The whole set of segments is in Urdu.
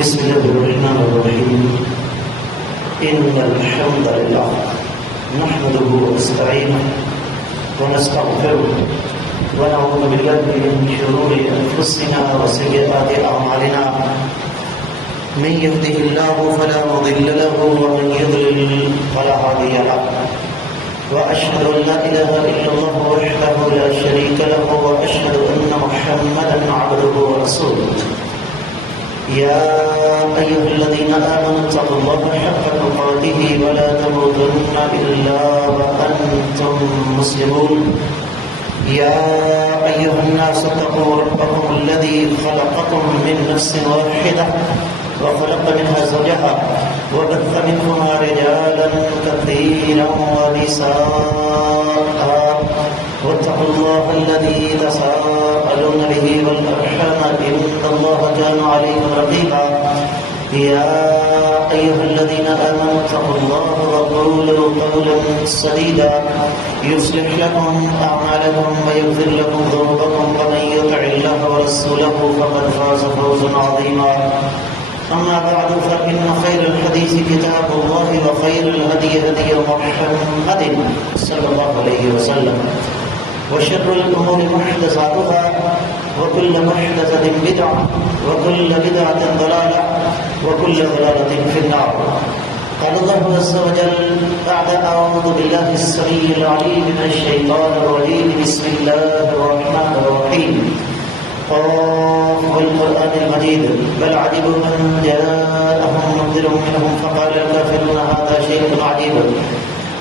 بسم الله الرحمن الرحيم. إن الحمد لله نحمده ونستعينه ونستغفره ونعوذ بالله من شرور أنفسنا وسيئات أعمالنا. من يهده الله فلا مضل له ومن يضلل فلا هادي له. وأشهد أن لا إله إلا الله وحده لا شريك له وأشهد أن محمدا عبده ورسوله. يا أيها الذين آمنوا اتقوا الله حق تقاته ولا تموتن إلا وأنتم مسلمون. يا أيها الناس اتقوا ربكم الذي خلقكم من نفس واحدة وخلق منها زوجها وبث منهما رجالا كثيرا ونساء واتقوا الله الذي تساءلون به والأرحام إن الله كان عليكم رقيبا. يا أيها الذين آمنوا اتقوا الله وقولوا قولا سديدا يصلح لكم أعمالكم ويغفر لكم ذنوبكم ومن يطع الله ورسوله فقد فاز فوزا عظيما. أما بعد فإن خير الحديث كتاب الله وخير الهدي هدي محمد صلى الله عليه وسلم وشر الأمور محدثاتها وكل محدثة بدعة وكل بدعة ضلالة وكل ضلالة في النار. قال الله عز وجل بعد أعوذ بالله السميع العليم من الشيطان الرجيم. بسم الله الرحمن الرحيم. قاف والقرآن المجيد بل عجبوا من جاءهم منذر منهم فقال الكافرون هذا شيء عجيب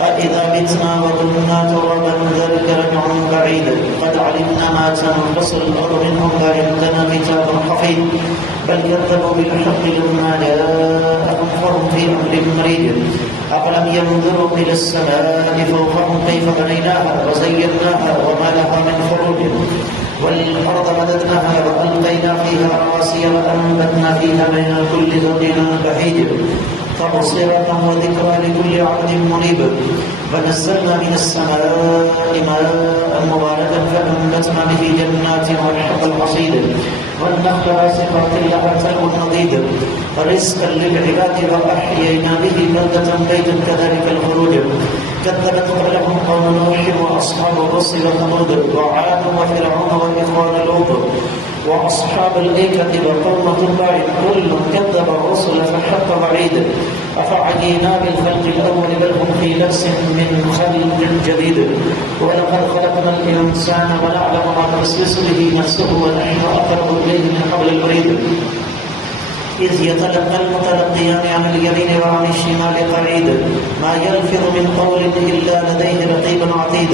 أإذا متنا وكنا ترابا ذلك رجع بعيد قد علمنا ما تنقص الأرض منهم وعندنا كتاب حفيظ بل كذبوا بالحق لما جاءهم فهم في أمر مريج أفلم ينظروا إلى السماء فوقهم كيف بنيناها وزيناها وما لها من فروج والأرض مددناها وألقينا فيها رواسي وأنبتنا فيها من كل زوج بهيج تبصرة وذكرى لكل عبد منيب ونزلنا من السماء ماء مباركا فأنبتنا به جنات والحب الحصيد والنخل باسقات لها تلو نضيد رزقا للعباد وأحيينا به بلدة ميتا كذلك الخروج كذبت قبلهم قوم نوح وأصحاب الرس وثمود وعاد وفرعون وإخوان لوط وأصحاب الأيكة وقوم تبع كل كذب الرسل فحق بعيد أفعينا بالخلق الأول بل هم في نفس من خلق جديد ولقد خلقنا الإنسان ونعلم ما توسوس به نفسه ونحن أقرب إليه من حبل الوريد إذ يتلقى المتلقيان عن اليمين وعن الشمال قعيد ما يلفظ من قول إلا لديه رقيب عتيد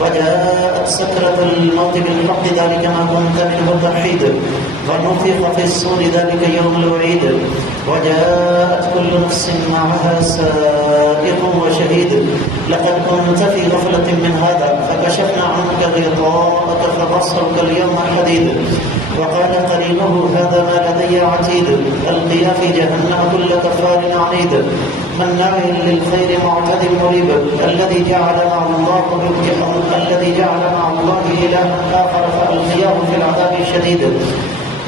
وجاءت سكرة الموت بالحق ذلك ما كنت منه تحيد ونفخ في الصور ذلك يوم الوعيد وجاءت كل نفس معها سائق وشهيد لقد كنت في غفلة من هذا فكشفنا عنك غطاءك فبصرك اليوم حديد وقال قرينه هذا ما لدي عتيد القيا في جهنم كل كفار عنيد مناع للخير معتد مريب الذي جعل مع الله إلها آخر فألقياه في العذاب الشديد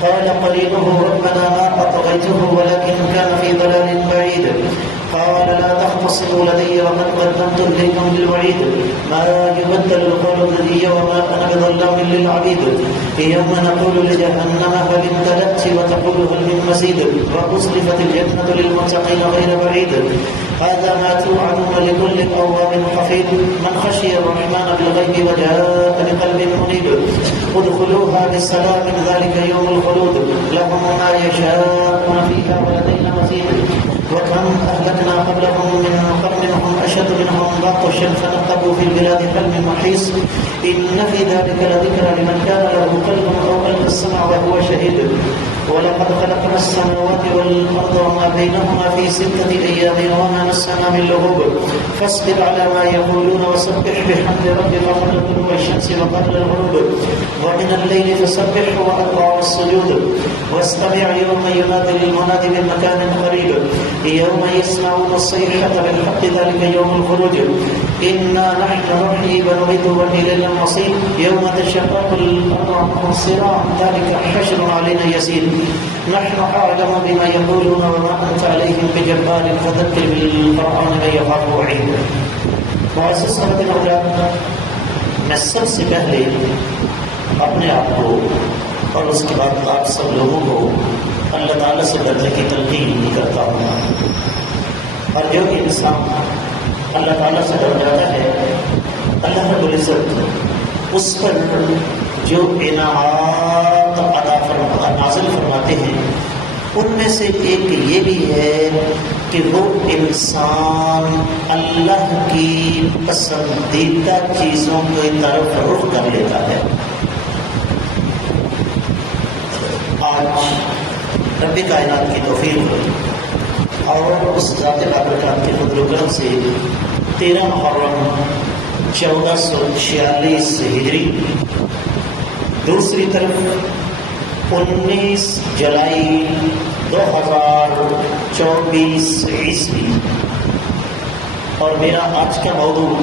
قال قرينه ربنا ما أطغيته ولكن كان في ضلال بعيد قال لا تختصموا لدي وقد قدمت إليكم بالوعيد ما يبدل القول لدي وما أنا بظلام للعبيد يوم نقول لجهنم هل امتلأت وتقول هل من مزيد وأزلفت الجنة للمتقين غير بعيد هذا ما توعدون لكل أواب حفيظ من خشي الرحمن بالغيب وجاء بقلب منيب ادخلوها بسلام ذلك يوم الخلود لهم ما يشاءون فيها ولدينا مزيد وكم أهلكنا قبلهم من قرن هم أشد منهم بطشا فنقبوا في البلاد هل من محيص إن في ذلك لذكرى لمن كان له قلب أو ألقى السمع وهو شهيد ولقد خلقنا السماوات والأرض وما بينهما في 6 أيام وما مسنا من لغوب فاصبر على ما يقولون وسبح بحمد ربك قبل طلوع الشمس وقبل الغروب ومن الليل فسبحه وأدبار السجود واستمع يوم ينادي المنادي من مكان قريب يوم يسمعون الصيحة بالحق ذلك يوم الخروج إنا نحن نحيي ونميت وإلينا المصير يوم تشقق الأرض عنهم صراعا ذلك حشر علينا يسير نحن أعلم بما يقولون وما أنت عليهم بجبار فذكر بالقرآن من يخاف وعيد. معزز سامعین حضرات، میں سب سے پہلے اپنے آپ کو اور اس کے بعد آپ سب لوگوں کو اللہ تعالیٰ سے ڈرنے کی تلقین کرتا ہوں. اور جو انسان اللہ تعالیٰ سے ڈر جاتا ہے، اللہ رب العزت اس پر جو انعامات نازل فرماتے ہیں ان میں سے ایک یہ بھی ہے کہ وہ انسان اللہ کی پسندیدہ چیزوں کی طرف رخ کر لیتا ہے. آج رب کائنات کی توفیق اور اس ذات بابرکات کے فضل و کرم سے 13 محرم 1446 ہجری، دوسری طرف 19 جولائی 2024 عیسوی، اور میرا آج کا موضوع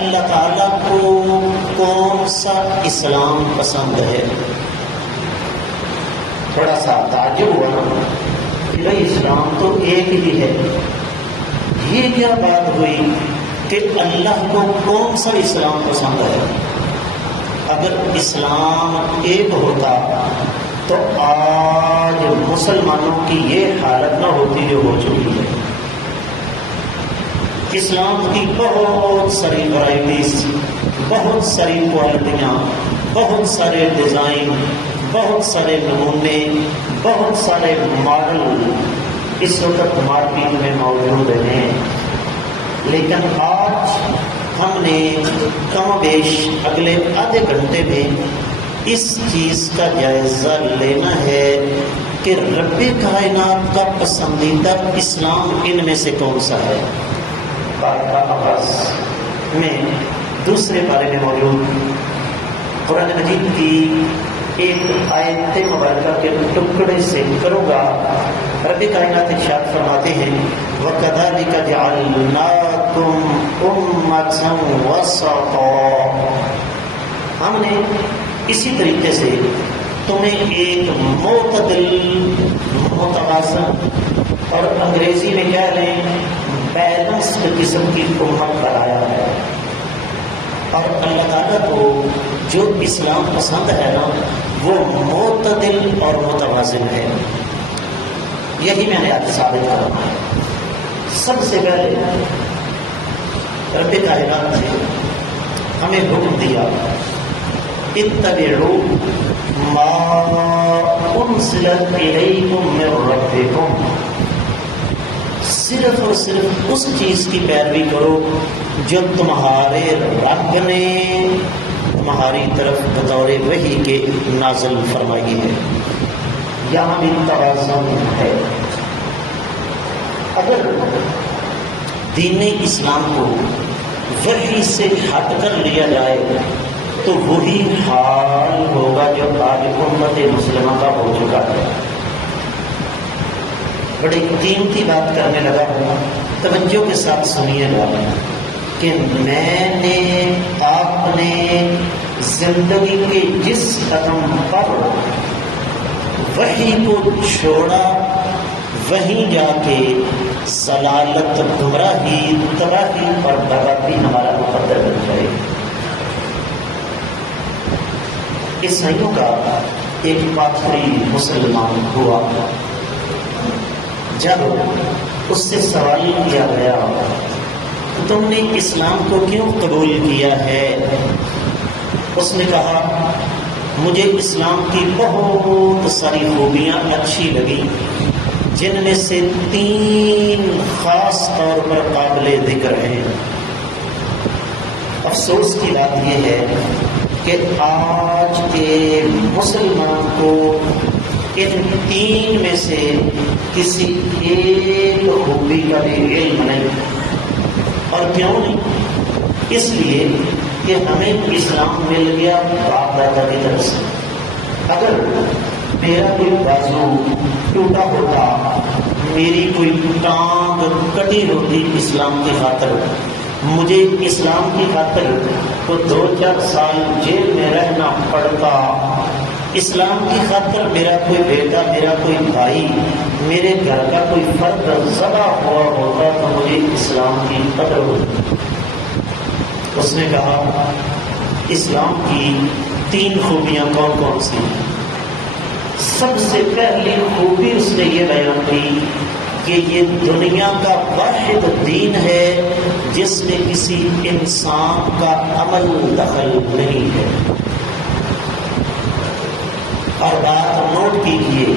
اللہ تعالیٰ کو کون سا اسلام پسند ہے. تھوڑا سا تعجب ہوا کہ بھائی اسلام تو ایک ہی ہے، یہ کیا بات ہوئی کہ اللہ کو کون سا اسلام پسند ہے؟ اگر اسلام ایک ہوتا تو آج مسلمانوں کی یہ حالت نہ ہوتی جو ہو چکی ہے. اسلام کی بہت ساری ورائٹیز، بہت ساری کوالٹیاں، بہت سارے ڈیزائن، بہت سارے نمونے، بہت سارے ماڈل اس وقت مارکیٹ میں موجود ہیں. لیکن آج ہم نے کم و بیش اگلے آدھے گھنٹے میں اس چیز کا جائزہ لینا ہے کہ رب کائنات کا پسندیدہ اسلام ان میں سے کون سا ہے. بات کا آغاز میں دوسرے بارے میں موجود قرآن مجید کی ایک آیت مبارکہ کے ٹکڑے سے کروں گا. رب کائنات ارشاد فرماتے ہیں وَكَذَلِكَ جَعَلْنَاكُمْ أُمَّةً وَسَطًا، ہم نے اسی طریقے سے تمہیں ایک معتدل، متوازن اور انگریزی میں کہہ لیں بیلنسڈ قسم کی امت بنایا ہے. اور اللہ تعالیٰ کو جو اسلام پسند ہے نا وہ معتدل اور متوازن ہے. یہی میں نے آپ ثابت کرنا ہے. سب سے پہلے رب کائنات نے ہمیں حکم دیا اتبعوا ما انزل الیکم من ربکم، صرف اور صرف اس چیز کی پیروی کرو جو تمہارے رب نے تمہاری طرف بطور وحی کے نازل فرمائی ہے. یہاں بھی توازن ہے. اگر دین اسلام کو وحی سے ہٹ کر لیا جائے تو وہی حال ہوگا جو آج امت مسلمہ کا ہو چکا ہے. بڑی قیمتی بات کرنے لگا ہوں، توجہ کے ساتھ سنیے گا کہ میں نے آپ نے زندگی کے جس قدم پر وحی کو چھوڑا وہیں جا کے ضلالت، گمراہی، تباہی اور بربادی ہمارا مقدر بن جائے. عیسائیوں کا ایک پادری مسلمان ہوا. جب اس سے سوال کیا گیا تم نے اسلام کو کیوں قبول کیا ہے، اس نے کہا مجھے اسلام کی بہت ساری خوبیاں اچھی لگی، جن میں سے 3 خاص طور پر قابل ذکر ہیں. افسوس کی بات یہ ہے کہ آج کے مسلمان کو ان 3 میں سے کسی ایک خوبی کا بھی علم نہیں. اور کیوں نہیں؟ اس لیے کہ ہمیں اسلام مل گیا باپ دادا کی طرف سے. اگر میرا کوئی بازو ٹوٹا ہوتا، میری کوئی ٹانگ کٹی ہوتی اسلام کی خاطر، مجھے اسلام کی خاطر تو 2-4 سال جیل میں رہنا پڑتا، اسلام کی خاطر میرا کوئی بیٹا، میرا کوئی بھائی، میرے گھر کا کوئی فرد ذبح ہوا ہوتا تو مجھے اسلام کی قدر ہوتی۔ اس نے کہا اسلام کی 3 خوبیاں کون کون سی؟ سب سے پہلی خوبی اس نے یہ بیان کی کہ یہ دنیا کا واحد دین ہے جس میں کسی انسان کا عمل دخل نہیں ہے۔ اور بات نوٹ کیجیے،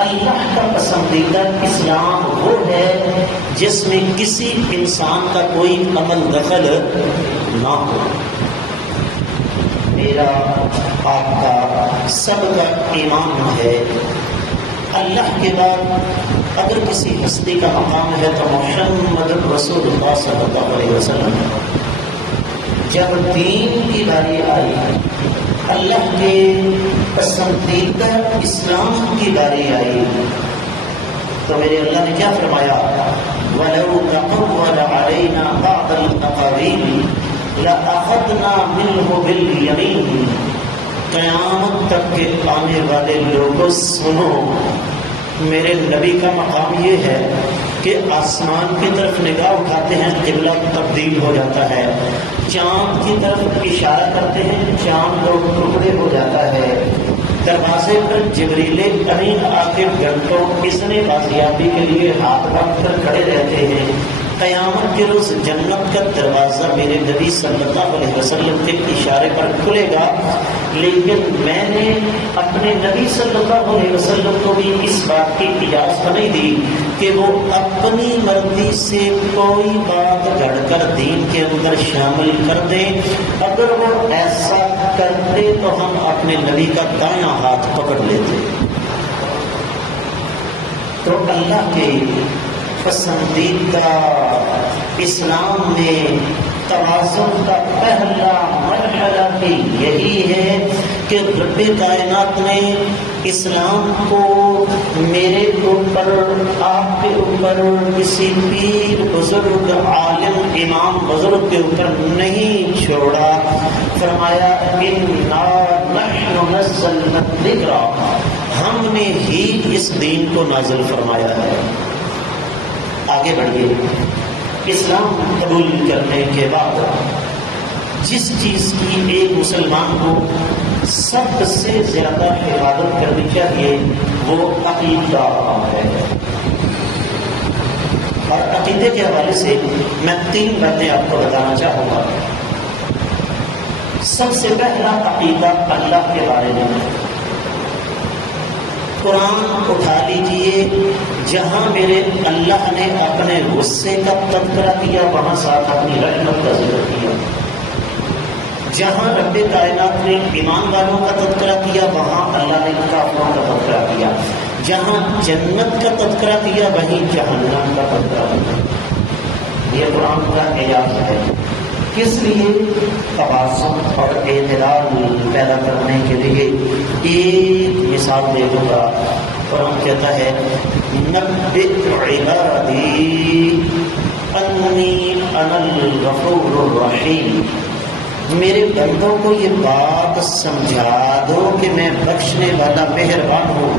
اللہ کا پسندیدہ اسلام وہ ہے جس میں کسی انسان کا کوئی عمل دخل نہ ہو۔ میرا آپ کا سب کا ایمان ہے اللہ کے بعد اگر کسی ہستی کا مقام ہے تو محمد رسول اللہ صلی اللہ علیہ وسلم۔ جب دین کی باری آئی، اللہ کے پسندیدہ اسلام کی باری آئی، تو میرے اللہ نے کیا فرمایا؟ وَلَوْ تَقَوَّلَ عَلَيْنَا بَعْضَ الْأَقَاوِيلِ لَأَخَذْنَا مِنْهُ بِالْيَمِينِ۔ قیامت تک کے آنے والے لوگوں سنو، میرے نبی کا مقام یہ ہے کہ آسمان کی طرف نگاہ اٹھاتے ہیں، قبلہ تبدیل ہو جاتا ہے، چاند کی طرف اشارہ کرتے ہیں، چاند دو ٹکڑے ہو جاتا ہے، دروازے پر جبریل امین آ کے گھنٹوں اذن بازیابی کے لیے ہاتھ باندھ کر کھڑے رہتے ہیں۔ قیامت کے روز جنت کا دروازہ میرے نبی صلی اللہ علیہ وسلم کے اشارے پر کھلے گا، لیکن میں نے اپنے نبی صلی اللہ علیہ وسلم کو بھی اس بات کی اجازت نہیں دی کہ وہ اپنی مرضی سے کوئی بات گھڑ کر دین کے اندر شامل کر دیں۔ اگر وہ ایسا کرتے تو ہم اپنے نبی کا دایاں ہاتھ پکڑ لیتے۔ تو اللہ کے پسندیدہ اسلام میں توازن کا پہلا مرحلہ بھی یہی ہے کہ رب کائنات نے اسلام کو میرے اوپر، آپ کے اوپر، کسی پیر بزرگ عالم امام بزرگ کے اوپر نہیں چھوڑا۔ فرمایا اِنَّا نَحْنُ نَزَّلْنَا الذِّكْرَ، ہم نے ہی اس دین کو نازل فرمایا ہے۔ آگے بڑھیے، اسلام قبول کرنے کے بعد جس چیز کی ایک مسلمان کو سب سے زیادہ حفاظت کرنی چاہیے وہ عقیدہ ہے۔ اور عقیدے کے حوالے سے میں 3 باتیں آپ کو بتانا چاہوں گا۔ سب سے پہلا عقیدہ اللہ کے بارے میں۔ قرآن اٹھا لیجیے، جہاں میرے اللہ نے اپنے غصے کا تذکرہ کیا وہاں ساتھ اپنی رحمت کا ذکر کیا، جہاں رب کائنات نے ایمان والوں کا تذکرہ کیا وہاں اللہ نے کافروں کا تذکرہ کیا، جہاں جنت کا تذکرہ کیا وہیں جہنم کا تذکرہ کیا۔ یہ قرآن کا اعجاز ہے۔ کس لیے؟ توازن اور اعتدال پیدا کرنے کے لیے۔ ایک مثال دے دوں گا، قرآن کہتا ہے نبئ عبادی انی انا الغفور الرحیم، میرے بندوں کو یہ بات سمجھا دو کہ میں بخشنے والا مہربان ہوں۔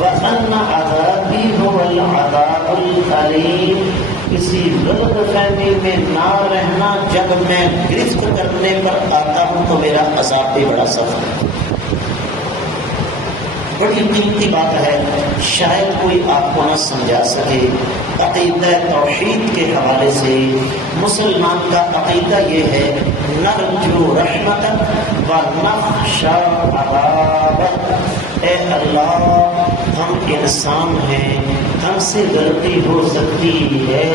وَأَنَّ عَذَابِي هُوَ الْعَذَابُ الْأَلِيمُ، کسی غلط فہمی میں نہ رہنا، جب میں گرفت کرنے پر آتا ہوں تو میرا عذاب بھی بڑا سخت ہے۔ بڑی قیمتی بات ہے، شاید کوئی آپ کو نہ سمجھا سکے۔ عقیدہ توحید کے حوالے سے مسلمان کا عقیدہ یہ ہے نرجو رحمتک و نخشی عذابک، اے اللہ ہم انسان ہیں، ہم سے غلطی ہو سکتی ہے،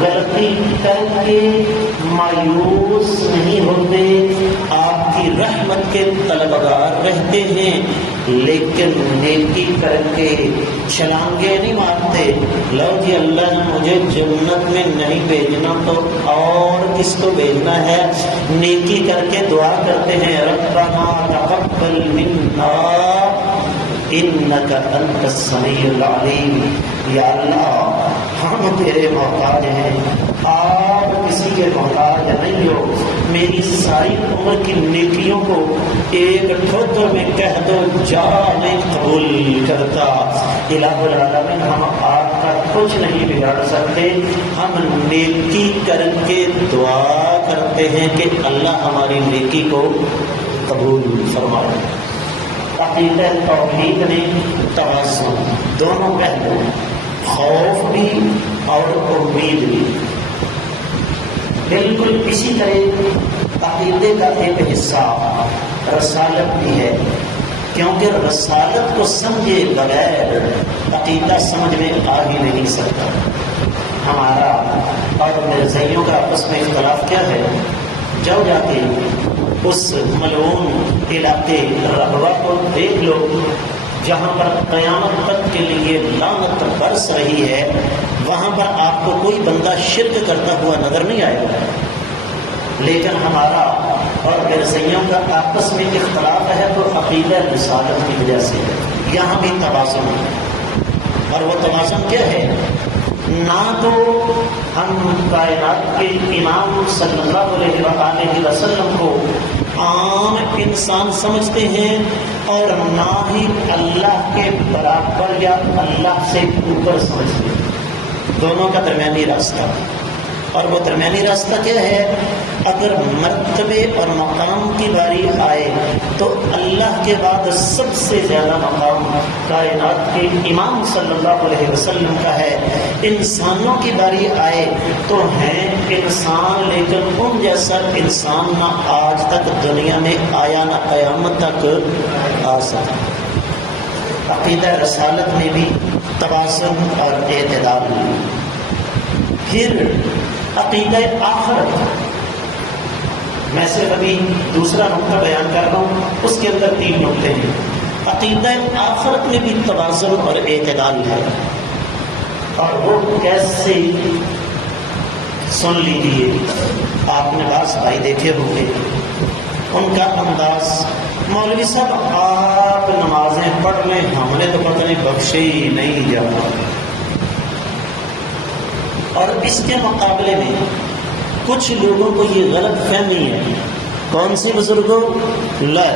غلطی کر کے مایوس نہیں ہوتے، آپ کی رحمت کے طلبگار رہتے ہیں، لیکن نیکی کر کے چھلانگے نہیں مارتے۔ لو جی اللہ نے مجھے جنت میں نہیں بھیجنا تو اور کس کو بھیجنا ہے؟ نیکی کر کے دعا کرتے ہیں ربنا تقبل منا انک انت السمیع العلیم۔ یا اللہ ہم تیرے محتاج ہیں، آپ کسی کے محتاج نہیں ہو۔ میری ساری عمر کی نیکیوں کو ایک ٹھوکر میں کہہ دو جا میں قبول کرتا۔ الہ العالمین ہم آپ کا کچھ نہیں بگاڑ سکتے، ہم نیکی کر کے دعا کرتے ہیں کہ اللہ ہماری نیکی کو قبول فرمائے۔ عقیدہ توحید میں توازن دونوں پہلو، خوف بھی اور امید بھی۔ بالکل اسی طرح عقیدے کا ایک حصہ رسالت بھی ہے، کیونکہ رسالت کو سمجھے بغیر عقیدہ سمجھ میں آ ہی نہیں سکتا۔ ہمارا اور مرزائیوں کا آپس میں اختلاف کیا ہے؟ جاؤ جا کے اس ملعون علاقے ربوہ کو دیکھ لو جہاں پر قیامت تک کے لیے لعنت برس رہی ہے، وہاں پر آپ کو کوئی بندہ شرک کرتا ہوا نظر نہیں آئے گا۔ لیکن ہمارا اور مرزائیوں کا آپس میں اختلاف ہے تو عقیدہ رسالت کی وجہ سے یہاں بھی توازن ہے۔ اور وہ توازن کیا ہے؟ نہ تو ہم کائنات کے امام صلی اللہ علیہ وآلہ وسلم کو عام انسان سمجھتے ہیں، اور نہ ہی اللہ کے برابر یا اللہ سے اوپر سمجھتے ہیں۔ دونوں کا درمیانی راستہ، اور وہ درمیانی راستہ کیا ہے؟ اگر مرتبے اور مقام کی باری آئے تو اللہ کے بعد سب سے زیادہ مقام کائنات کے امام صلی اللہ علیہ وسلم کا ہے۔ انسانوں کی باری آئے تو ہیں انسان، لیکن ان جیسا انسان نہ آج تک دنیا میں آیا نہ قیامت تک آ سکتا۔ عقیدہ رسالت میں بھی توازن اور اعتدال۔ پھر عقیدہ آخرت، میں صرف ابھی دوسرا نقطہ بیان کر رہا ہوں، اس کے اندر 3 نقطے ہیں۔ عقیدہ آخرت میں بھی توازن اور اعتدال ہے، اور وہ کیسے؟ سن لیجیے، آپ نے بعض بھائی دیکھے ہوں گے، ان کا انداز، مولوی صاحب آپ نمازیں پڑھ لیں، ہم نے تو پتہ نہیں بخشے ہی نہیں جانا۔ اور اس کے مقابلے میں کچھ لوگوں کو یہ غلط فہمی ہے، کون سی بزرگوں؟ لا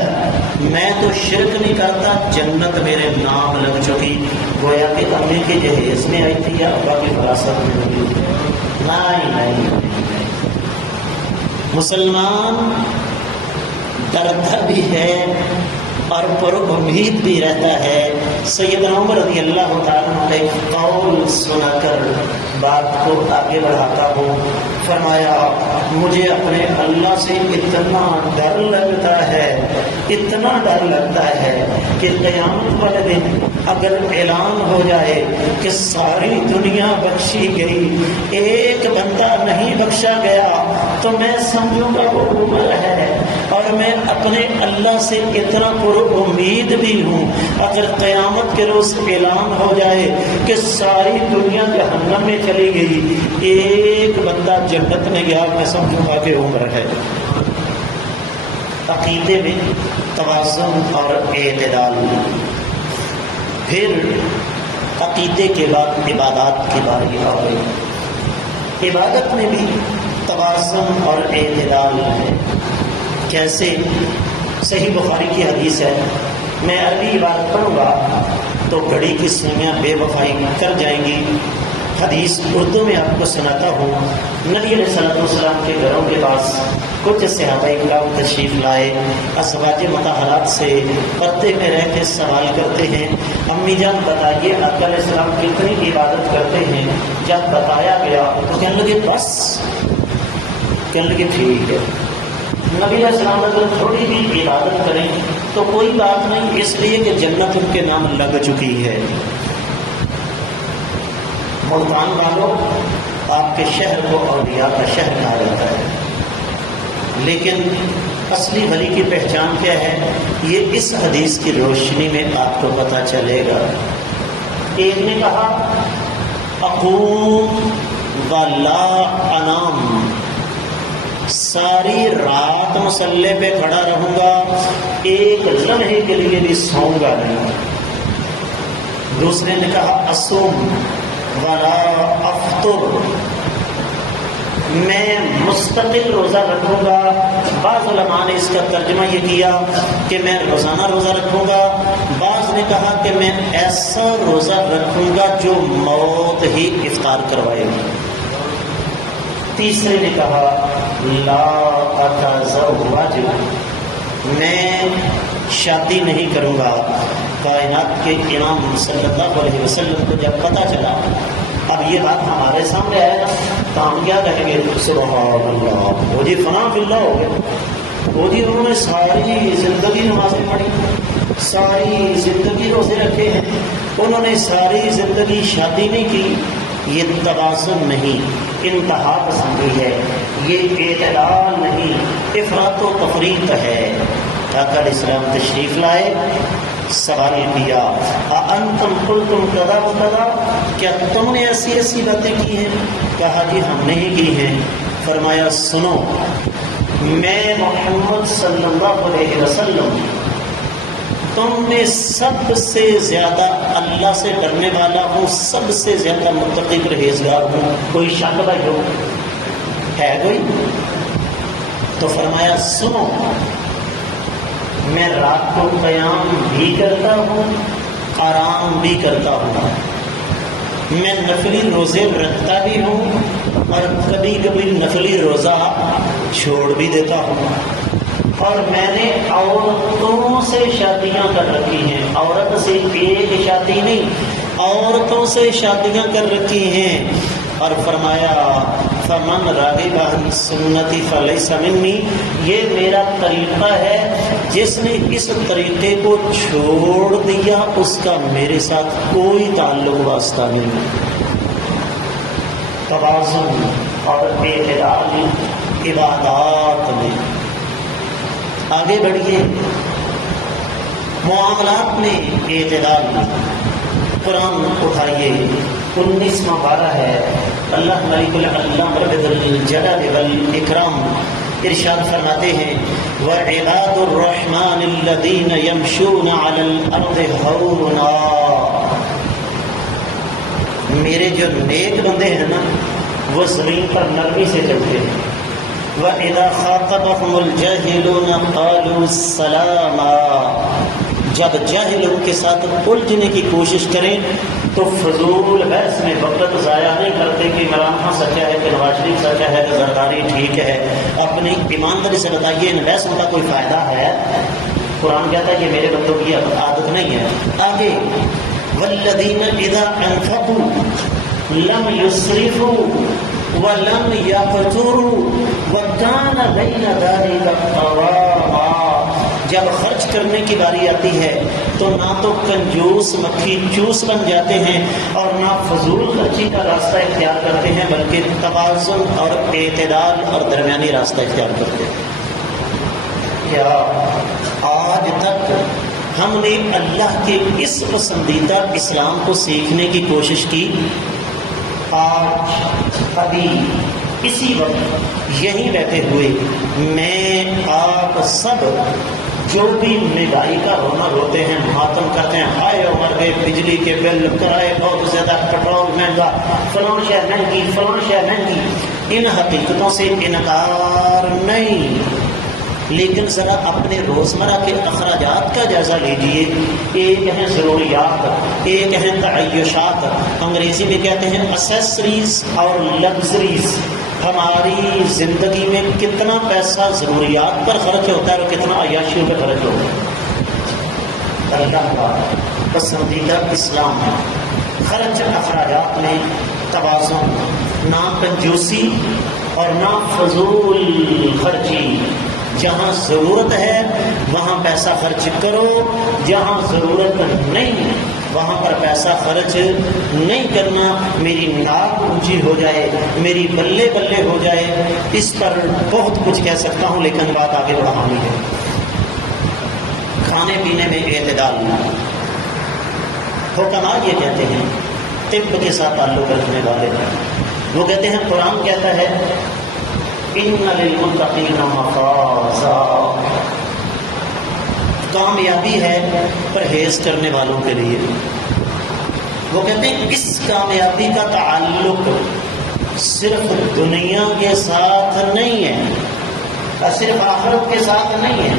میں تو شرک نہیں کرتا، جنت میرے نام لگ چکی، گویا کہ امی کے جہیز میں آئی تھی یا ابا کی وراثت میں لگی تھی۔ نہیں، مسلمان ڈرتا بھی ہے اور پر امید بھی رہتا ہے۔ سیدنا عمر رضی اللہ تعالیٰ نے قول سنا کر بات کو آگے بڑھاتا ہوں، فرمایا مجھے اپنے اللہ سے اتنا ڈر لگتا ہے، اتنا ڈر لگتا ہے کہ قیامت والے دن اگر اعلان ہو جائے کہ ساری دنیا بخشی گئی، ایک بندہ نہیں بخشا گیا، تو میں سمجھوں گا وہ عمر ہے، اور میں اپنے اللہ سے اتنا پر امید بھی ہوں، اگر قیامت کے روز اعلان ہو جائے کہ ساری دنیا جہنم میں چلی گئی، ایک بندہ جنت میں گیا، میں سمجھوں گا کہ عمر ہے۔ عقیدے میں توازن اور اعتدال۔ پھر عقیدے کے بعد عبادات کی باری آ گئی۔ عبادت میں بھی توازن اور اعتدال ہے۔ کیسے؟ صحیح بخاری کی حدیث ہے، میں عربی عبادت پڑھوں گا تو گھڑی کی سوئیاں بے وفائی کر جائیں گی۔ حدیث اردو میں آپ کو سناتا ہوں۔ نبی علیہ السلام کے گھروں کے پاس کچھ صحابہ کرام تشریف لائے، ازواج مطہرات سے پردے میں رہ کے سوال کرتے ہیں، امی جان بتائیے آقا علیہ السلام کتنی عبادت کرتے ہیں؟ جب بتایا گیا تو کہنے لگے بس، کہنے لگے ٹھیک ہے، نبی علیہ السلام اگر تھوڑی بھی عبادت کریں تو کوئی بات نہیں، اس لیے کہ جنت ان کے نام لگ چکی ہے۔ ملتان والوں، آپ کے شہر کو اولیاء کا شہر کہا جاتا ہے، لیکن اصلی ولی کی پہچان کیا ہے؟ یہ اس حدیث کی روشنی میں آپ کو پتہ چلے گا۔ ایک نے کہا اقوم ولا انام، ساری رات مصلی پہ کھڑا رہوں گا، ایک لمحے کے لیے بھی سوؤں گا نہیں۔ دوسرے نے کہا اصوم ولا افطر، میں مستقل روزہ رکھوں گا۔ بعض علماء نے اس کا ترجمہ یہ کیا کہ میں روزانہ روزہ رکھوں گا، بعض نے کہا کہ میں ایسا روزہ رکھوں گا جو موت ہی افطار کروائے گی۔ تیسرے نے کہا لا اتزوج، میں شادی نہیں کروں گا۔ کائنات کے امام صلی اللہ علیہ وسلم کو جب پتہ چلا، اب یہ بات ہمارے سامنے آئے نا تو ہم کیا کہیں گے؟ سبحان اللہ، وہ جی فلاں فی اللہ ہو گئے، وہ جی انہوں نے ساری زندگی نمازیں پڑھی، ساری زندگی روزے رکھے ہیں، انہوں نے ساری زندگی شادی نہیں کی۔ یہ توازن نہیں، انتہا پسندی ہے، یہ اعتدال نہیں، افراط و تفریط ہے۔ آقا علیہ السلام تشریف لائے، سوال کیا اَأَنْتُمْ قُلْتُمْ کذا و کذا، کیا تم نے ایسی ایسی باتیں کی ہیں؟ کہا جی ہم نے ہی کی ہیں۔ فرمایا سنو، میں محمد صلی اللہ علیہ وسلم تم میں سب سے زیادہ اللہ سے ڈرنے والا ہوں، سب سے زیادہ متقی پرہیزگار ہوں۔ کوئی شک بھائی ہو ہے کوئی؟ تو فرمایا سنو، میں رات کو قیام بھی کرتا ہوں، آرام بھی کرتا ہوں، میں نفلی روزے رکھتا بھی ہوں اور کبھی کبھی نفلی روزہ چھوڑ بھی دیتا ہوں، اور میں نے عورتوں سے شادیاں کر رکھی ہیں۔ عورت سے ایک شادی نہیں، عورتوں سے شادیاں کر رکھی ہیں۔ اور فرمایا فمن راغب عن سنتی فلیس منی، یہ میرا طریقہ ہے، جس نے اس طریقے کو چھوڑ دیا اس کا میرے ساتھ کوئی تعلق واسطہ نہیں۔ توازن اور اعتدال عبادات میں آگے بڑھیے، معاملات میں اعتدال میں قرآن اٹھائیے، 19واں پارہ ہے۔ اللہ ملک العلم رب الجلال والاکرام ارشاد فرماتے ہیں وَعِبَادُ الرَّحْمَنِ الَّذِينَ يَمْشُونَ عَلَى الْأَرْضِ هَوْنًا، میرے جو نیک بندے ہیں نا وہ زمین پر نرمی سے چلتے ہیں۔ وَإِذَا خَاطَبَهُمُ الْجَاهِلُونَ قَالُوا سَلَامًا، جب جاہل ان کے ساتھ الجھنے کی کوشش کریں تو فضول بحث میں وقت ضائع نہیں کرتے کہ عمران خان سچا ہے کہ نواز شریف سچا ہے کہ زرداری ٹھیک ہے۔ اپنی ایمانداری سے بتائیے ان بحثوں کا کوئی فائدہ ہے؟ قرآن کہتا ہے کہ میرے بندوں کی عادت نہیں ہے۔ آگے وَالَّذِينَ إِذَا أَنفَقُوا لَمْ يُسْرِفُوا وَلَمْ يَقْتُرُوا وَكَانَ بَيْنَ ذَلِكَ قَوَامًا، جب خرچ کرنے کی باری آتی ہے تو نہ تو کنجوس مکھی چوس بن جاتے ہیں اور نہ فضول خرچی کا راستہ اختیار کرتے ہیں، بلکہ توازن اور اعتدال اور درمیانی راستہ اختیار کرتے ہیں۔ کیا آج تک ہم نے اللہ کے اس پسندیدہ اسلام کو سیکھنے کی کوشش کی؟ آج ابھی اسی وقت یہیں بیٹھے ہوئے میں آپ سب جو بھی مہنگائی کا رونا روتے ہیں، ماتم کرتے ہیں، ہائے عمر گئے، بجلی کے بل، کرائے بہت زیادہ، پیٹرول مہنگا، فلاں شے مہنگی، فلاں شے مہنگی، ان حقیقتوں سے انکار نہیں، لیکن ذرا اپنے روزمرہ کے اخراجات کا جائزہ لیجئے۔ ایک ہیں ضروریات، ایک ہیں تعیشات، انگریزی میں کہتے ہیں اسیسریز اور لگژریز۔ ہماری زندگی میں کتنا پیسہ ضروریات پر خرچ ہوتا ہے اور کتنا عیاشیوں پہ خرچ ہوتا ہے؟ اللہ کا پسندیدہ اسلام ہے، خرچ اخراجات میں توازن، نہ کنجوسی اور نہ فضول خرچی۔ جہاں ضرورت ہے وہاں پیسہ خرچ کرو، جہاں ضرورت نہیں وہاں پر پیسہ خرچ نہیں کرنا۔ میری ناک اونچی ہو جائے، میری بلے بلے ہو جائے، اس پر بہت کچھ کہہ سکتا ہوں لیکن بات آگے بڑھانی ہے۔ کھانے پینے میں اعتدال، حکماء یہ کہتے ہیں، طب کے ساتھ تعلق رکھنے والے وہ کہتے ہیں، قرآن کہتا ہے ان للمتقین مفازا، کامیابی ہے پرہیز کرنے والوں کے لیے۔ وہ کہتے ہیں اس کامیابی کا تعلق صرف دنیا کے ساتھ نہیں ہے، صرف آخرت کے ساتھ نہیں ہے،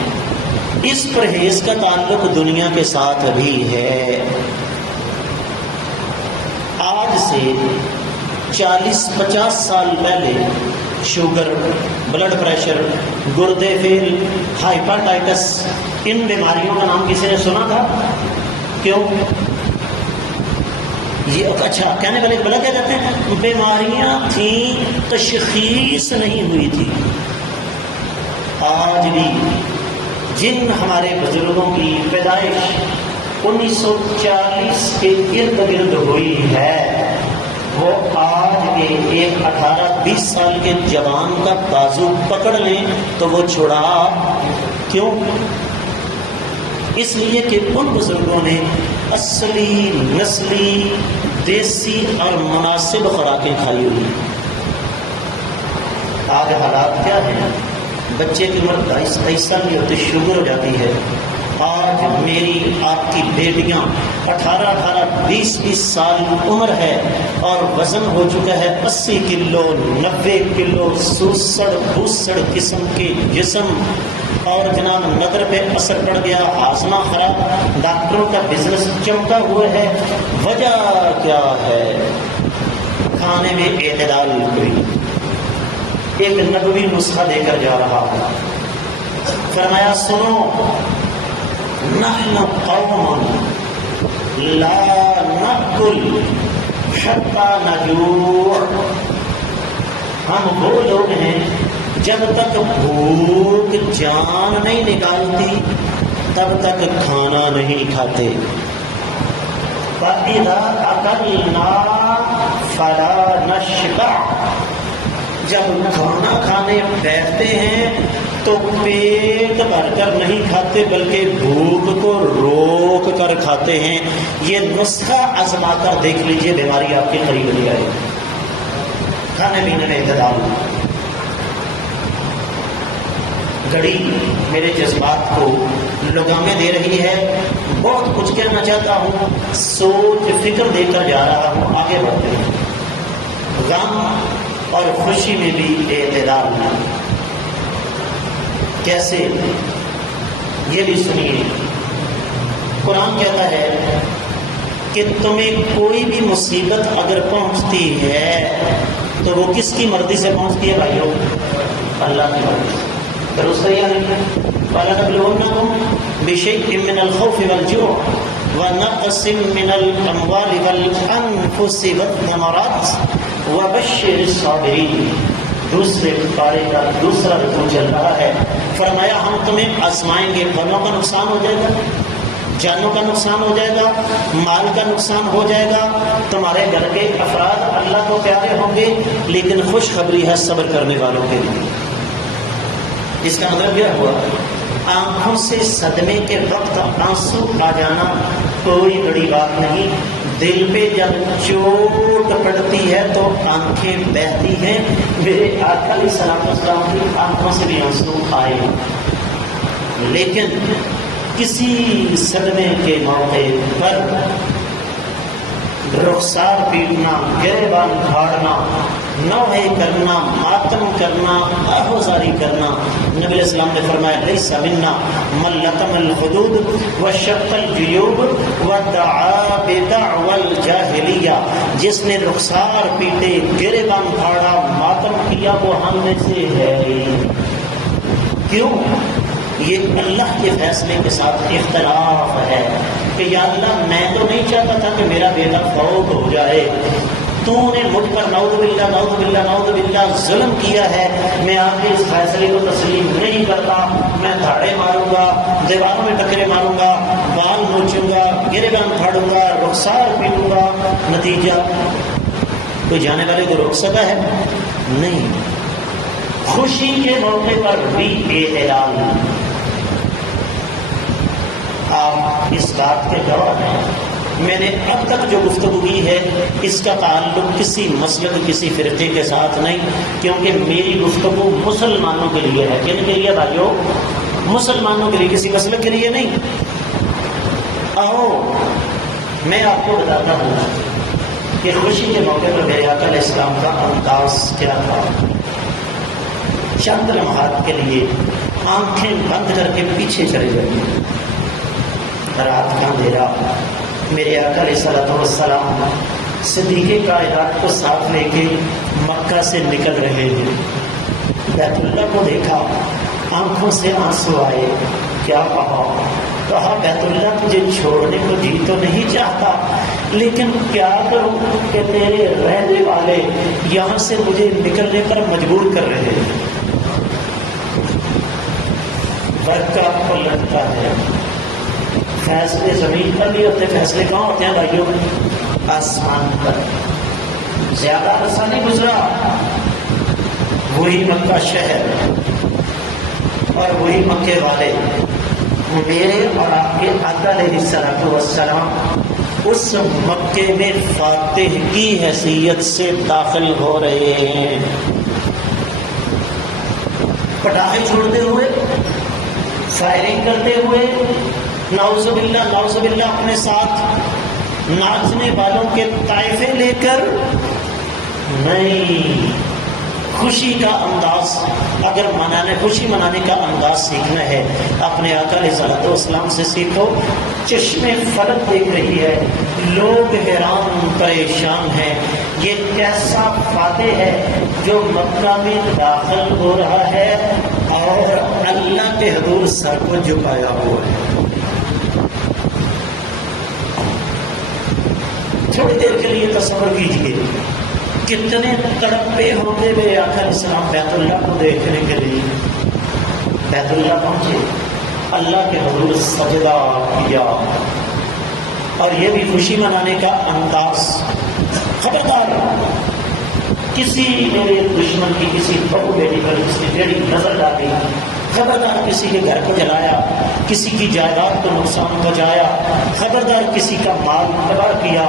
اس پرہیز کا تعلق دنیا کے ساتھ بھی ہے۔ آج سے 40-50 سال پہلے شوگر، بلڈ پریشر، گردے فیل، ہائپاٹائٹس، ان بیماریوں کا نام کسی نے سنا تھا؟ کیوں؟ یہ اچھا کہنے والے بلا کیا کہتے ہیں، بیماریاں تھیں، تشخیص نہیں ہوئی تھی۔ آج بھی جن ہمارے بزرگوں کی پیدائش 1940 کے ارد گرد ہوئی ہے، وہ آج کے ایک 18-20 سال کے جوان کا بازو پکڑ لیں تو وہ چھڑا کیوں؟ اس لیے کہ ان بزرگوں نے اصلی نسلی دیسی اور مناسب خوراکیں کھائی ہوئی۔ آج حالات کیا ہیں؟ بچے کی عمر 22 سال کی ہوتی شوگر ہو جاتی ہے۔ آج میری آپ کی بیٹیاں 18-20 سال عمر ہے اور وزن ہو چکا ہے 80 کلو 90 کلو، سوسڑ بھوسڑ قسم کے جسم، اور جناب نظر پہ اثر پڑ گیا، ہاضمہ خراب، ڈاکٹروں کا بزنس چمکا ہوا ہے۔ وجہ کیا ہے؟ کھانے میں اعتدال کوئی ایک نبوی نسخہ دے کر جا رہا ہے۔ فرمایا سنو، نحن قوم لا نأکل حتی نجوع، ہم وہ لوگ ہیں جب تک بھوک جان نہیں نکالتی تب تک کھانا نہیں کھاتے۔ فَإِذَا أَكَلْنَا فَلَا نَشْبَعْ، جب کھانا کھانے بیٹھتے ہیں تو پیٹ بھر کر نہیں کھاتے بلکہ بھوک کو روک کر کھاتے ہیں۔ یہ نسخہ آزما کر دیکھ لیجئے، بیماری آپ کے قریب نہیں آئے۔ کھانے پینے میں اعتدال۔ گھڑی میرے جذبات کو لگامیں دے رہی ہے، بہت کچھ کہنا چاہتا ہوں، سوچ فکر دے کر جا رہا ہوں، آگے بڑھتے ہیں۔ غم اور خوشی میں بھی اعتدال۔ کیسے؟ یہ بھی سنیے، قرآن کہتا ہے کہ تمہیں کوئی بھی مصیبت اگر پہنچتی ہے تو وہ کس کی مرضی سے پہنچتی ہے بھائیوں؟ اللہ کی مرضی سے۔ درست ہے یا نہیں؟ وَلَنَبْلُوَنَّكُمْ بِشَيْءٍ مِّنَ الْخَوْفِ وَالْجُوعِ وَنَقْصٍ مِّنَ الْأَمْوَالِ وَالْأَنفُسِ وَالثَّمَرَاتِ وَبَشِّرِ الصَّابِرِينَ۔ دوسرے پارے کا دوسرا رکوع چل رہا ہے۔ فرمایا ہم تمہیں آزمائیں گے، پھلوں کا نقصان ہو جائے گا، جانوں کا نقصان ہو جائے گا، مال کا نقصان ہو جائے گا، تمہارے گھر کے افراد اللہ کو پیارے ہوں گے، لیکن خوشخبری ہے صبر کرنے والوں کے لیے۔ اس کا مطلب کیا ہوا؟ آنکھوں سے صدمے کے وقت آنسو آ جانا کوئی بڑی بات نہیں، دل پہ جب چوٹ پڑتی ہے تو آنکھیں بہتی ہیں۔ میرے آقا علیہ السلام کی آنکھوں سے بھی آنسو آئے، لیکن کسی صدمے کے موقع پر رخسار پیٹنا، گریبان جھاڑنا، نوحے کرنا، ماتم کرنا، آہوزاری کرنا، نبی علیہ السلام نے فرمایا لیس منا من لطم الحدود وشق الجیوب ودعا بدعوى الجاہلیہ، جس نے رخسار پیٹے، گریبان جھاڑا، ماتم کیا، وہ ہم میں سے ہے۔ کیوں؟ یہ اللہ کے فیصلے کے ساتھ اختلاف ہے کہ یا اللہ میں تو نہیں چاہتا تھا کہ میرا بیٹا فوت ہو جائے، تو نے مجھ پر نعوذ باللہ نعوذ باللہ نعوذ باللہ ظلم کیا ہے، میں آپ کے اس فیصلے کو تسلیم نہیں کرتا، میں دھاڑے ماروں گا، دیواروں میں ٹکرے ماروں گا، بال نوچوں گا، گریبان پھاڑوں گا، رخسار پیٹوں گا۔ نتیجہ کوئی جانے والے کو روک سکا ہے؟ نہیں۔ خوشی کے موقع پر بھی اعتدال۔ آپ اس بات کے گواہ ہیں، میں نے اب تک جو گفتگو کی ہے اس کا تعلق کسی مسلک کسی فرقے کے ساتھ نہیں، کیونکہ میری گفتگو مسلمانوں کے لیے ہے۔ کن کے لیے بھائیو؟ مسلمانوں کے لیے، کسی مسلک کے لیے نہیں۔ آؤ میں آپ کو بتاتا ہوں کہ خوشی کے موقع پر میرے آقا علیہ السلام کا انداز کیا تھا. چند لمحات کے لیے آنکھیں بند کر کے پیچھے چلے جائیے. رات کا اندھیرا، میرے آقا علیہ السلام صدیق کائنات کو ساتھ لے کے مکہ سے نکل رہے ہیں. بیت اللہ کو دیکھا، آنکھوں سے آنسو آئے. کیا کہا بیت اللہ تجھے چھوڑنے کو جی تو نہیں چاہتا، لیکن کیا کروں کہ تیرے رہنے والے یہاں سے مجھے نکلنے پر مجبور کر رہے ہیں. برکہ پلٹتا ہے. فیصلے زمین پر نہیں ہوتے، فیصلے کہاں ہوتے ہیں بھائیوں؟ آسمان پر. زیادہ عرصہ نہیں گزرا، وہی مکہ شہر اور وہی مکے والے میرے اور آپ کے آقا علیہ السلام اس مکے میں فاتح کی حیثیت سے داخل ہو رہے ہیں. پٹاخے چھوڑتے ہوئے، فائرنگ کرتے ہوئے، نعوذ باللہ اپنے ساتھ ناچنے والوں کے طائفے لے کر نہیں. خوشی کا انداز اگر خوشی منانے کا انداز سیکھنا ہے، اپنے آقا علیہ السلام سے سیکھو. چشمے فلک دیکھ رہی ہے، لوگ حیران پریشان ہیں. یہ کیسا فاتح ہے جو مکہ میں داخل ہو رہا ہے اور اللہ کے حضور سر کو جھکایا ہوا ہے. تھوڑی دیر کے لیے تصور کیجیے کتنے تڑپے ہوتے ہوئے آقا علیہ السلام بیت اللہ کو دیکھنے کے لیے بیت اللہ پہنچے. اللہ کے حضور سجدہ کیا، اور یہ بھی خوشی منانے کا انداز. خبردار کسی میرے دشمن کی کسی بہو بیٹی پر جس نے بیڑی نظر ڈالی، خبردار کسی کے گھر کو جلایا، کسی کی جائیداد کو نقصان پہنچایا، خبردار کسی کا مال تباہ کیا.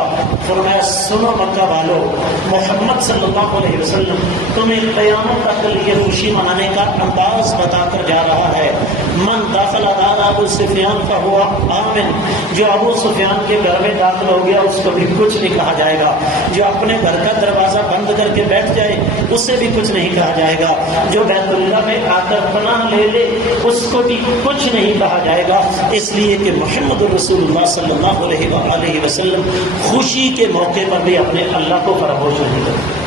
فرمایا سنو مکہ والو، محمد صلی اللہ علیہ وسلم تمہیں قیامت تک یہ خوشی منانے کا انداز بتا کر جا رہا ہے. من داخل دار ابو سفیان کا ہوا آمن، جو ابو سفیان کے گھر میں داخل ہو گیا اس کو بھی کچھ نہیں کہا جائے گا. جو اپنے گھر کا دروازہ بند کر کے بیٹھ جائے اس سے بھی کچھ نہیں کہا جائے گا. جو بیت اللہ میں آ کر پناہ لے لے اس کو بھی کچھ نہیں کہا جائے گا، اس لیے کہ محمد رسول اللہ صلی اللہ علیہ وسلم خوشی کے موقع پر بھی اپنے اللہ کو فراموش نہیں کرتے.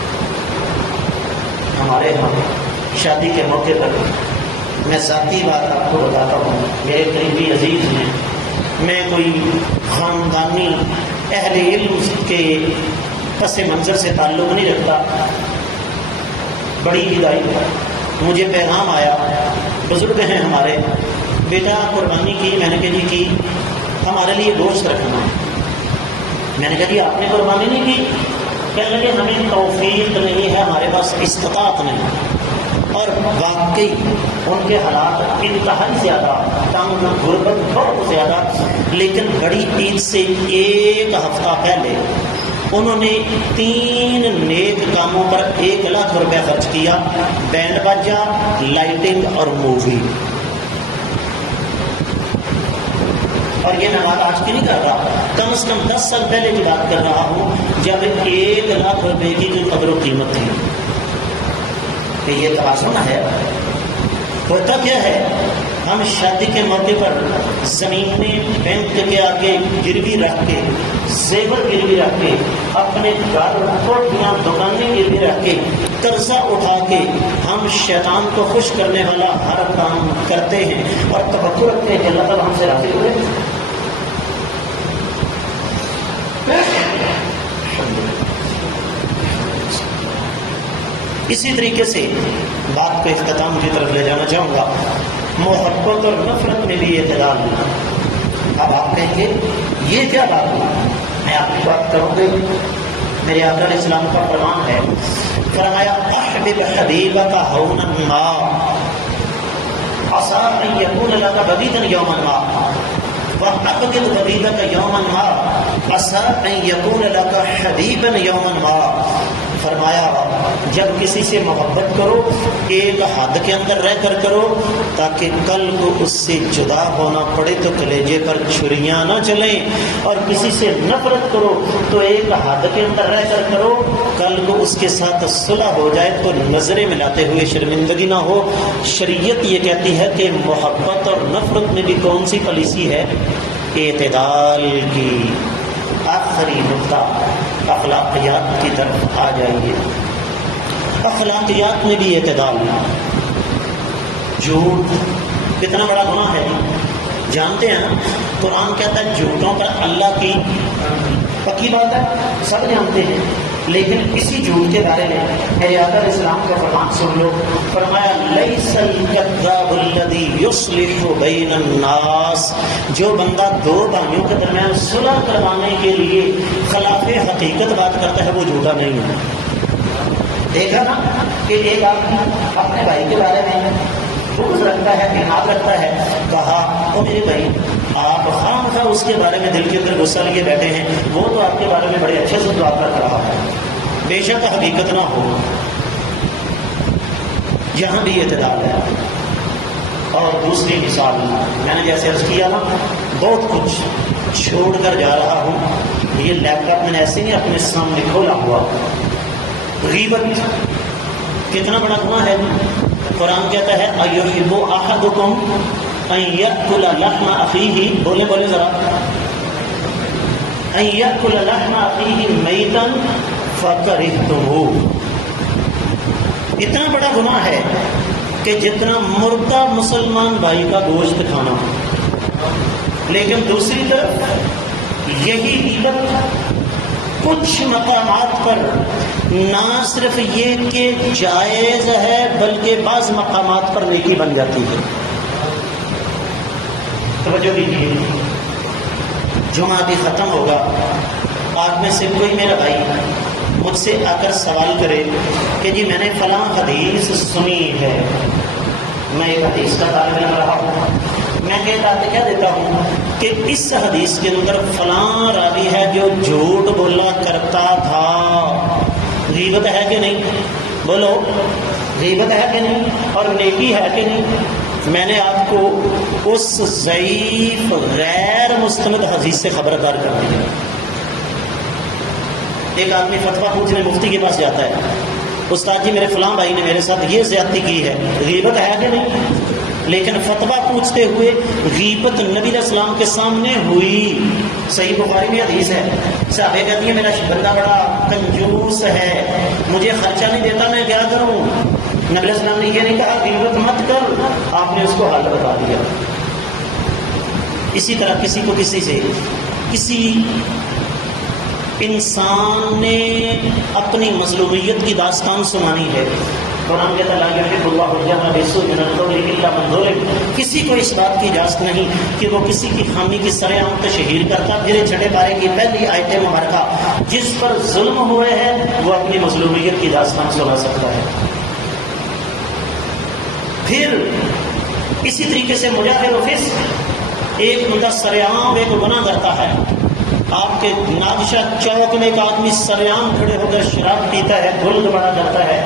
ہمارے یہاں شادی کے موقع پر میں ذاتی بات آپ کو بتاتا ہوں، میرے قریبی عزیز ہیں، میں کوئی خاندانی اہل علم کے پس منظر سے تعلق نہیں رکھتا. بڑی ہدایت مجھے پیغام آیا، بزرگ ہیں ہمارے، بیٹا قربانی کی. میں نے کہا جی کی، ہمارے لیے گوشت رکھنا. میں نے کہا جی آپ نے قربانی نہیں کی؟ کہنے لگے ہمیں توفیق نہیں ہے، ہمارے پاس استطاعت نہیں. اور واقعی ان کے حالات انتہائی زیادہ تنگ، غربت بہت زیادہ. لیکن بڑی عید سے ایک ہفتہ پہلے انہوں نے 3 نیک کاموں پر 1 لاکھ روپے خرچ کیا، بینڈ باجا، لائٹنگ اور مووی. اور یہ میں بات آج کی نہیں کر رہا، کم از کم 10 سال پہلے کی بات کر رہا ہوں، جب 1 لاکھ روپے کی جو قدر و قیمت تھی. کہ یہ توازن ہے. ہوتا کیا ہے، ہم شادی کے موقع پر زمینیں بینک کے آگے گروی رکھ کے، زیور گروی رکھ کے، اپنے گھر کوٹیاں دکانیں گروی رکھ کے، قرضہ اٹھا کے ہم شیطان کو خوش کرنے والا ہر کام کرتے ہیں اور توقع رکھتے ہیں کہ اللہ تعالیٰ ہم سے راضی ہوئے. اسی طریقے سے بات کو اختتام کی طرف لے جانا چاہوں گا. محبت اور نفرت میں بھی اعتدال. اب آپ کہیں گے یہ کیا بات ہوئی؟ میں آپ کی بات کروں گے. میرے آقا علیہ السلام کا فرمان ہے، فرمایا احبب حبیبک ہونا ما عسى ان يكون لك بغيضا يوما ما وابغض بغيضك يوما ما عسى ان يكون لك حبيبا يوما ما فرمایا جب کسی سے محبت کرو ایک حد کے اندر رہ کر کرو تاکہ کل کو اس سے جدا ہونا پڑے تو کلیجے پر چھریاں نہ چلیں، اور کسی سے نفرت کرو تو ایک حد کے اندر رہ کر کرو، کل کو اس کے ساتھ صلح ہو جائے تو نظریں ملاتے ہوئے شرمندگی نہ ہو۔ شریعت یہ کہتی ہے کہ محبت اور نفرت میں بھی کون سی پالیسی ہے؟ اعتدال کی۔ آخری نقطہ اخلاقیات کی طرف آ جائیے۔ اخلاقیات میں بھی اعتدال۔ جھوٹ کتنا بڑا گناہ ہے جانتے ہیں نا؟ قرآن کہتا ہے جھوٹوں پر اللہ کی پکی بات ہے، سب جانتے ہیں، لیکن اسی جھوٹ کے بارے میں میرے آقا علیہ السلام کا فرمان سن لو۔ فرمایا لیس الکذاب الذی یصلح بین الناس، جو بندہ دو بھائیوں کے درمیان صلح کروانے کے لیے خلاف حقیقت بات کرتا ہے وہ جھوٹا نہیں ہے۔ دیکھا نا کہ ایک آدمی اپنے بھائی کے بارے میں بغض رکھتا ہے، اناد رکھتا ہے، کہا او میرے بھائی آپ خام خواہ اس کے بارے میں دل کے اندر غصہ لیے بیٹھے ہیں، وہ تو آپ کے بارے میں بڑے اچھے سے دعا کر رہا ہے، بے شک حقیقت نہ ہو۔ یہاں بھی اعتدال ہے۔ اور دوسری مثال میں نے جیسے عرض کیا نا، بہت کچھ چھوڑ کر جا رہا ہوں، یہ لیپ ٹاپ میں نے ایسے نہیں اپنے سامنے کھولا ہوا۔ غیبت کتنا بڑا گناہ ہے؟ قرآن کہتا ہے ایحب احدکم ان یأکل لحم اخیہ، بولے ذرا، ان یأکل لحم اخیہ میتا فکرہتموہ۔ اتنا بڑا گناہ ہے کہ جتنا مردہ مسلمان بھائی کا گوشت کھانا، لیکن دوسری طرف یہی غیبت کچھ مقامات پر نہ صرف یہ کہ جائز ہے بلکہ بعض مقامات پر نیکی بن جاتی ہے۔ توجہ دیجیے، جمعہ بھی ختم ہوگا، آپ میں سے کوئی میرا بھائی مجھ سے آ کر سوال کرے کہ جی میں نے فلاں حدیث سنی ہے، میں ایک حدیث کا طالب علم رہا ہوں، میں کہہ دیتا ہوں کہ اس حدیث کے اندر فلاں راوی ہے جو جھوٹ بولا کرتا تھا۔ غیبت ہے کہ نہیں؟ بولو، غیبت ہے کہ نہیں؟ اور نیکی ہے کہ نہیں؟ میں نے آپ کو اس ضعیف غیر مستند حدیث سے خبردار کر دیا۔ ایک آدمی فتویٰ پوچھنے مفتی کے پاس جاتا ہے، استاد جی میرے فلاں بھائی نے میرے ساتھ یہ زیادتی کی ہے، غیبت ہے کہ نہیں؟ لیکن فتویٰ پوچھتے ہوئے غیبت نبی علیہ السلام کے سامنے ہوئی۔ صحیح بخاری میں حدیث ہے، صحابہ کہتی ہیں میرا بندہ بڑا کنجوس ہے، مجھے خرچہ نہیں دیتا، میں کیا کروں؟ نبی علیہ السلام نے یہ نہیں کہا غیبت مت کر، آپ نے اس کو حل بتا دیا۔ اسی طرح کسی کو کسی سے کسی انسان نے اپنی مظلومیت کی داستان سنانی ہے، قرآن کہتا ہے لا یحب اللہ الجہر بالسوء من القول الا من ظلم۔ کسی کو اس بات کی اجازت نہیں کہ وہ کسی کی خامی کی سر عام تشہیر کرتا پھر چھٹے پارے کی پہلی آیت مبارکہ جس پر ظلم ہوئے ہیں وہ اپنی مظلومیت کی داستان سنا سکتا ہے۔ پھر اسی طریقے سے مجاہر و فسق، ایک بندہ سر عام ایک گناہ کرتا ہے، آپ کے نادشاہ چوک میں ایک آدمی سریعام کھڑے ہو کر شراب پیتا ہے، گل گبڑا کرتا ہے،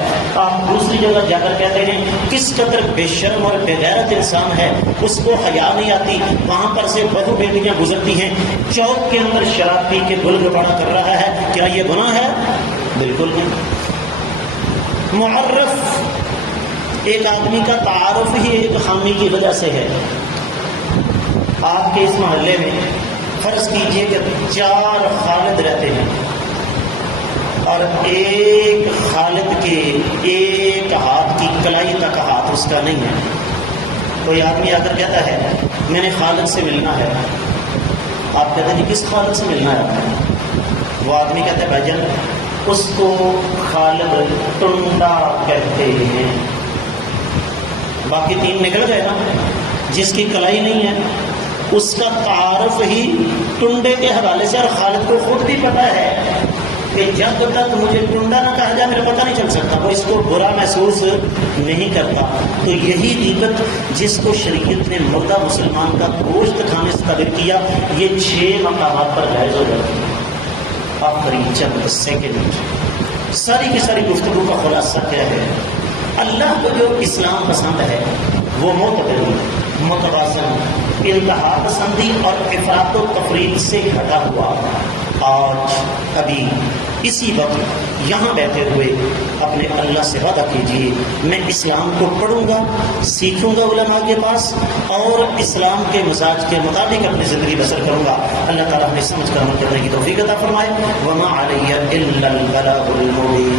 آپ دوسری جگہ جا کر کہتے ہیں کس قدر بے شرم اور بے غیرت انسان ہے، اس کو حیا نہیں آتی، وہاں پر سے بہو بیٹیاں گزرتی ہیں، چوک کے اندر شراب پی کے گل گبڑا کر رہا ہے، کیا یہ گناہ ہے؟ بالکل نہیں۔ معرف، ایک آدمی کا تعارف ہی ایک خامی کی وجہ سے ہے۔ آپ کے اس محلے میں فرض کیجئے کہ 4 خالد رہتے ہیں اور ایک خالد کے ایک ہاتھ کی کلائی تک ہاتھ اس کا نہیں ہے، کوئی آدمی آ کر کہتا ہے میں نے خالد سے ملنا ہے، آپ کہتے ہیں جی کس خالد سے ملنا ہے؟ وہ آدمی کہتا ہے بھائی جان اس کو خالد ٹنڈا کہتے ہیں، باقی 3 نکل گئے نا، جس کی کلائی نہیں ہے اس کا تعارف ہی ٹنڈے کے حوالے سے، اور خالد کو خود بھی پتا ہے کہ جب تک مجھے ٹنڈا نہ کہا جائے میرا پتہ نہیں چل سکتا، وہ اس کو برا محسوس نہیں کرتا۔ تو یہی غیبت جس کو شریعت نے مردہ مسلمان کا گوشت کھانے سے تعبیر کیا، یہ 6 مقامات پر جائز ہو جاتی ہے۔ آخری چند سیکنڈ ساری کی ساری گفتگو کا خلاصہ کیا ہے؟ اللہ کو جو اسلام پسند ہے وہ معتدل، متوازن، انتہا پسندی اور افراط و تفریط سے ہٹا ہوا. آج ابھی اسی وقت یہاں بیٹھے ہوئے اپنے اللہ سے وعدہ کیجیے میں اسلام کو پڑھوں گا، سیکھوں گا علماء کے پاس، اور اسلام کے مزاج کے مطابق اپنی زندگی بسر کروں گا. اللہ تعالیٰ ہمیں سمجھ کر عمل کرنے کی توفیق عطا فرمائے. وما علی الا البلاغ المبین.